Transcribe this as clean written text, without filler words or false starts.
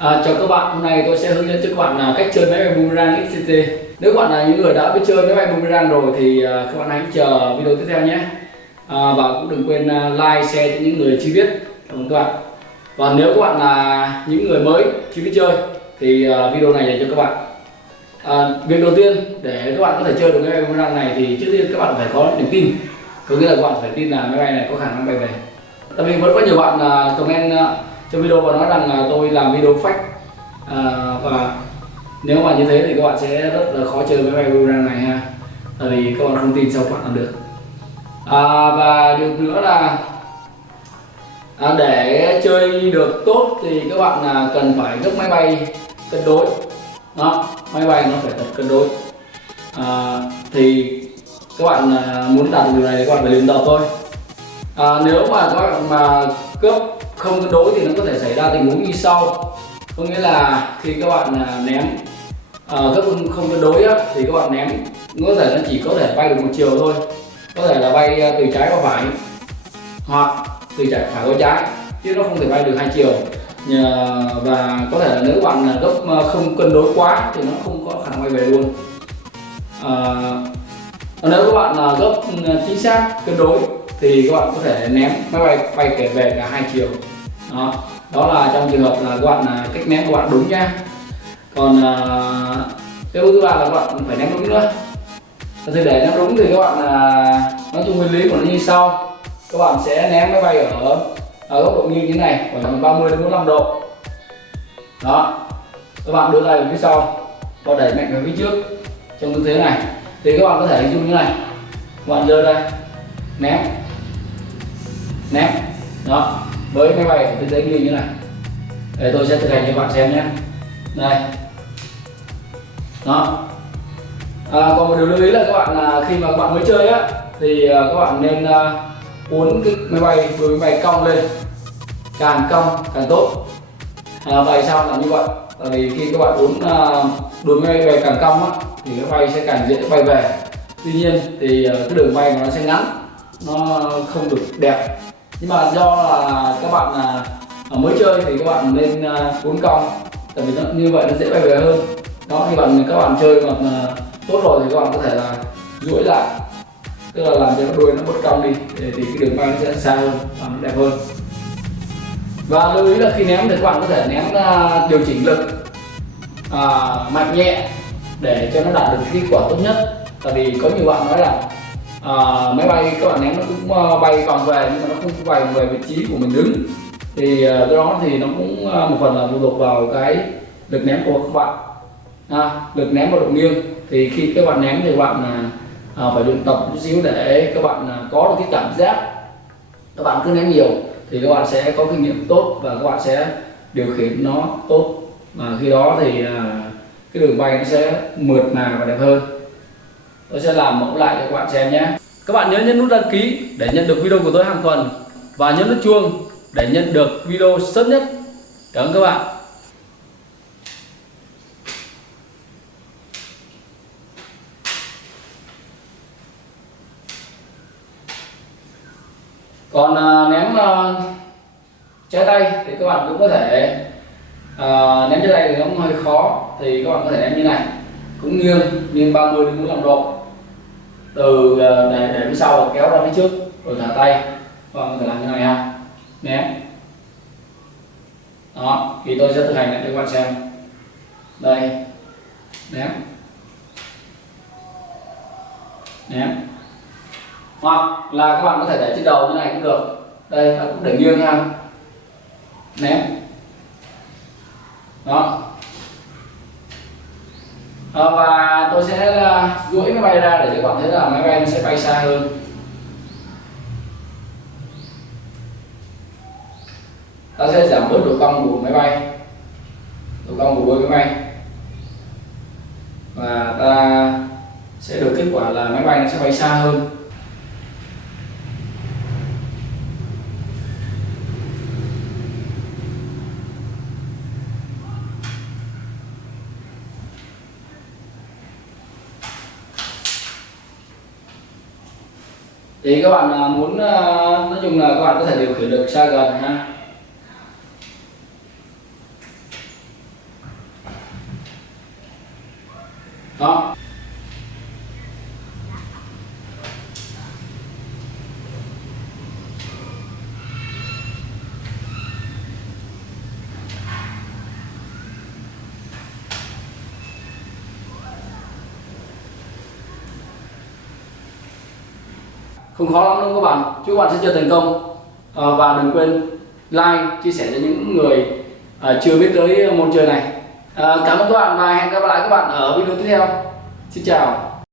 Chào các bạn, hôm nay tôi sẽ hướng dẫn cho các bạn là cách chơi máy bay boomerang XCT. Nếu các bạn là những người đã biết chơi máy bay boomerang rồi thì các bạn hãy chờ video tiếp theo nhé. Và cũng đừng quên like, share cho những người chưa biết. Cảm ơn các bạn. Và nếu các bạn là những người mới chưa biết chơi thì video này dành cho các bạn. Việc đầu tiên để các bạn có thể chơi được máy bay boomerang này thì trước tiên các bạn phải có niềm tin. Có nghĩa là các bạn phải tin là máy bay này có khả năng bay về. Tại vì vẫn có nhiều bạn comment trong video và nói rằng tôi làm video fake, và nếu mà như thế thì các bạn sẽ rất là khó chơi máy bay boomerang này ha, tại vì các bạn không tin sao các bạn làm được. Và điều nữa là để chơi được tốt thì các bạn cần phải gấp máy bay cân đối. Đó, máy bay nó phải thật cân đối. Thì các bạn muốn đạt được điều này thì các bạn phải luyện tập thôi. Nếu mà các bạn mà cướp không cân đối thì nó có thể xảy ra tình huống như sau. Có nghĩa là khi các bạn ném cướp không cân đối á, thì các bạn ném có thể nó chỉ có thể bay được một chiều thôi, có thể là bay từ trái qua phải hoặc từ phải qua trái, chứ nó không thể bay được hai chiều. Và có thể là nếu các bạn gấp không cân đối quá thì nó không có khả năng bay về luôn. Nếu các bạn gấp chính xác cân đối thì các bạn có thể ném máy bay bay kể về cả hai chiều. Đó là trong trường hợp là các bạn cách ném của bạn đúng nhá. Còn cái thứ ba là các bạn phải ném đúng nữa. Thì để ném đúng thì các bạn nói chung nguyên lý của nó như sau. Các bạn sẽ ném máy bay ở góc độ nghiêng như thế này, khoảng 30 đến 45 độ. Đó, các bạn đưa tay về phía sau và đẩy mạnh về phía trước trong tư thế này. Thì các bạn có thể hình dung như này, các bạn giơ đây, ném, đó, với máy bay ở tư thế nghiêng như này. Để tôi sẽ thực hành cho các bạn xem nhé. Đây, đó. Còn một điều lưu ý là các bạn khi mà các bạn mới chơi á thì các bạn nên uốn cái máy bay cong lên, càng cong càng tốt. Tại sao là như vậy? Tại vì khi các bạn uốn đuôi máy bay càng cong á thì cái bay sẽ càng dễ bay về. Tuy nhiên thì cái đường bay của nó sẽ ngắn, nó không được đẹp. Nhưng mà do là các bạn mới chơi thì các bạn nên uốn cong, tại vì nó như vậy nó dễ bay về hơn. Đó, khi các bạn chơi mà tốt rồi thì các bạn có thể là duỗi lại, tức là làm cho nó đuôi nó bớt cong đi thì cái đường bay nó sẽ xa hơn và nó đẹp hơn. Và lưu ý là khi ném thì các bạn có thể ném điều chỉnh lực mạnh nhẹ để cho nó đạt được kết quả tốt nhất. Tại vì có nhiều bạn nói là máy bay các bạn ném nó cũng bay vòng về nhưng mà nó không bay về vị trí của mình đứng, thì cái đó thì nó cũng một phần là phụ thuộc vào cái lực ném của các bạn. Lực ném vào độ nghiêng thì khi các bạn ném thì các bạn phải luyện tập chút xíu để các bạn có được cái cảm giác. Các bạn cứ ném nhiều thì các bạn sẽ có kinh nghiệm tốt và các bạn sẽ điều khiển nó tốt, và khi đó thì cái đường bay nó sẽ mượt mà và đẹp hơn. Tôi sẽ làm mẫu lại cho các bạn xem nhé. Các bạn nhớ nhấn nút đăng ký để nhận được video của tôi hàng tuần và nhấn nút chuông để nhận được video sớm nhất. Cảm ơn các bạn. Còn ném trái tay thì các bạn cũng có thể ném trái tay thì nó cũng hơi khó, thì các bạn có thể ném như này, cũng nghiêng 30 đến 45 độ, từ để phía sau kéo ra phía trước rồi thả tay. Các bạn có thể làm như này ha, ném. Đó, thì tôi sẽ thực hành lại cho các bạn xem. Đây, ném. Hoặc là các bạn có thể để trên đầu như này cũng được. Đây, ta cũng để nghiêng ha, ném. Đó. Và tôi sẽ duỗi máy bay ra để cho các bạn thấy là máy bay nó sẽ bay xa hơn. Ta sẽ giảm bớt độ cong của máy bay, độ cong của đuôi máy bay, và ta sẽ được kết quả là máy bay nó sẽ bay xa hơn. Thì các bạn muốn nói chung là các bạn có thể điều khiển được xa gần ha. Đó. Không khó lắm đâu các bạn, chúc các bạn sẽ chơi thành công. Và đừng quên like, chia sẻ cho những người chưa biết tới môn chơi này. Cảm ơn các bạn và hẹn gặp lại các bạn ở video tiếp theo. Xin chào.